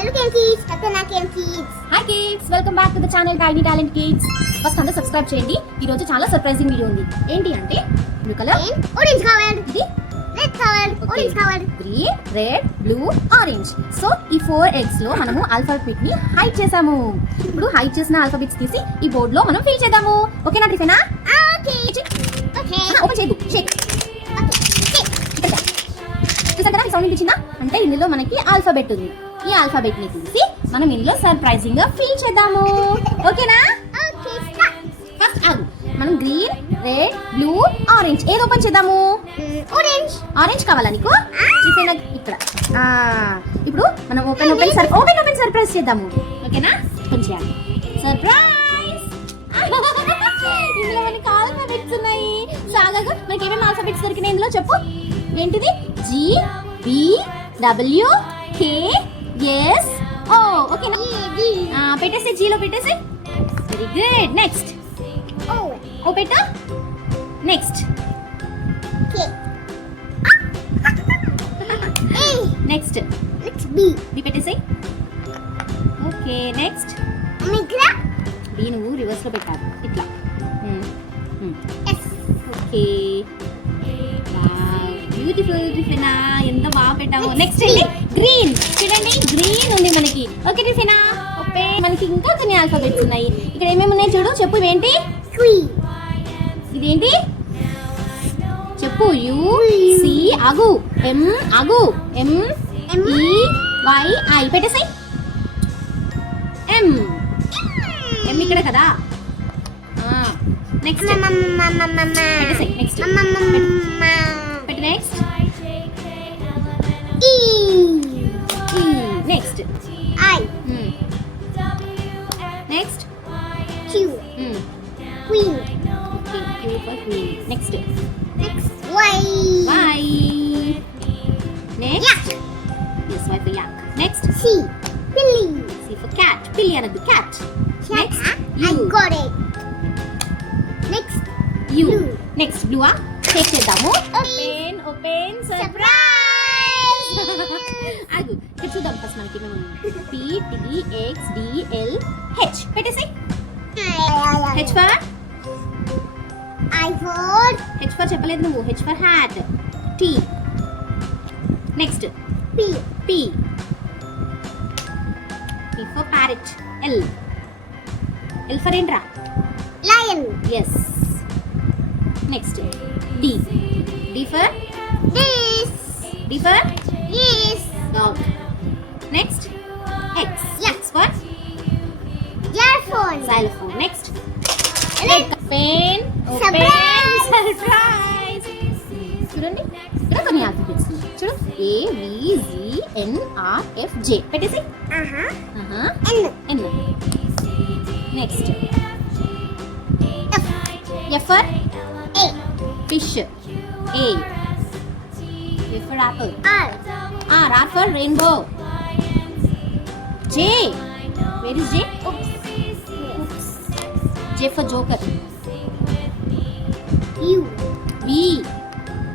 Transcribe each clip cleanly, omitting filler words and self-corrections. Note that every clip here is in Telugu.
Hello kids, Atana kids. Hi kids, welcome back to the channel Tiny Talent Kids. First అందరూ సబ్స్క్రైబ్ చేయండి. ఈ రోజు చాలా సర్ప్రైజింగ్ వీడియో ఉంది. ఏంటి అంటే బ్లూ కలర్, Orange color, ఇది red color, orange color, green, red, blue, orange. So ఈ 4 ఎగ్స్ లో మనము ఆల్ఫాబెట్ ని హైడ్ చేసాము. ఇప్పుడు హైడ్ చేసిన ఆల్ఫాబెట్స్ తీసి ఈ బోర్డ్ లో మనం ఫిల్ చేద్దాము. ఓకేనా ట్రిఫెనా? Okay. Okay. ఓపెన్ చేయదు. షేక్. చూసారు కదా సౌండ్ వినిపించిందా? అంటే ఇందులో మనకి ఆల్ఫాబెట్ ఉంది. ఈ ఆల్ఫాబెట్ ని తీసి మనం ఇందులో సర్ప్రైజింగ్ గా ఫిల్ చేద్దాము. ఓకేనా? Okay, start. ఫస్ట్ ఆగు. మనం గ్రీన్, రెడ్, బ్లూ, ఆరెంజ్ ఏది ఓపెన్ చేద్దాము? Orange. ఆరెంజ్ కావాలా నీకు? ఇక్కడ ఇప్పుడు మనం ఓపెన్ సర్ప్రైజ్ చేద్దాము. ఓకేనా? ఓపెన్ చేయాలి. సర్ప్రైజ్! ఇందులో మనకి ఆల్ఫాబెట్స్ ఉన్నాయి. సాగగా మనకి ఏమేమి ఆల్ఫాబెట్స్ దొరికినాయి ఇందులో చెప్పు. ఏంటిది? G B W K S O. ఓకేనా? పెట్టేసి G లో పెట్టేసి. Very good. నెక్స్ట్ ఓ పెట్టు. Next next Next B. B పెట్టేసి. Okay next Omega. బి నువ్వు రివర్స్ లో పెట్టాలి ఇట్లా. S. ఓకే బ్యూటిఫుల్ టిఫినా, ఎంత బాగా పెట్టాము. నెక్స్ట్ ఏంటి? గ్రీన్. చూడండి గ్రీన్ ఉంది మనకి. ఓకే టిఫినా ఓకే. మనకి ఇంకా కొన్ని ఆల్ఫాబెట్స్ ఉన్నాయి. ఇక్కడ ఏమేమి ఉన్నాయి చూడు. చెప్పు ఇవేంటి? Q. ఇదేంటి చెప్పు. యు సి ఆగు. ఎం ఆగు. ఎం ఈ వై ఐ పెట్టేసాయి. ఎం ఎం ఇక్కడ కదా. నెక్స్ట్ పెట్టేసాయి. నెక్స్ట్ పెట్టు. Next E. Next I. Next Q. Queen. Next Next Y. Y. Next Yak. yes y for yak. Next C. Billy. c for cat. పిల్లి అనద్దు cat. Next I U. got it. Next U. Blue. Next blue check చేద్దాము. Open surprise. ఆగు ఇక్కడ చూద్దాం ఫస్ట్ మనకి P T X D L H పెట్టేసి. H for I for H for చెప్పలేదు నువ్వు. H for hat. T. Next P. P. P for parrot. L. L for ఏంట్రా? Lion. S. Next D. D for This. D for Yes. dog. Next X. Yeah. X for Earphone. xylophone. Next Red. pen. Surprise. Surprise. చూడండి ఇక్కడ కొన్ని ఆల్ఫాబెట్స్ ఉన్నాయి. చూడు A B Z N R F J పెట్టేసి. N. N. Next F. F for A. fish. A. A for apple. R. R for rainbow. J. Where is J? Oops. J for joker. U. V.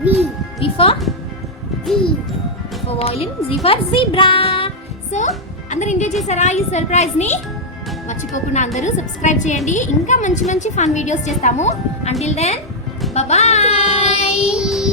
V. V for V. for violin. Z for zebra. So అందరూ ఎంజాయ్ చేశారా ఈ సర్ప్రైజ్ ని? మర్చిపోకుండా అందరూ సబ్స్క్రైబ్ చేయండి. ఇంకా మంచి మంచి ఫన్ వీడియోస్ చేస్తాము. Until then bye.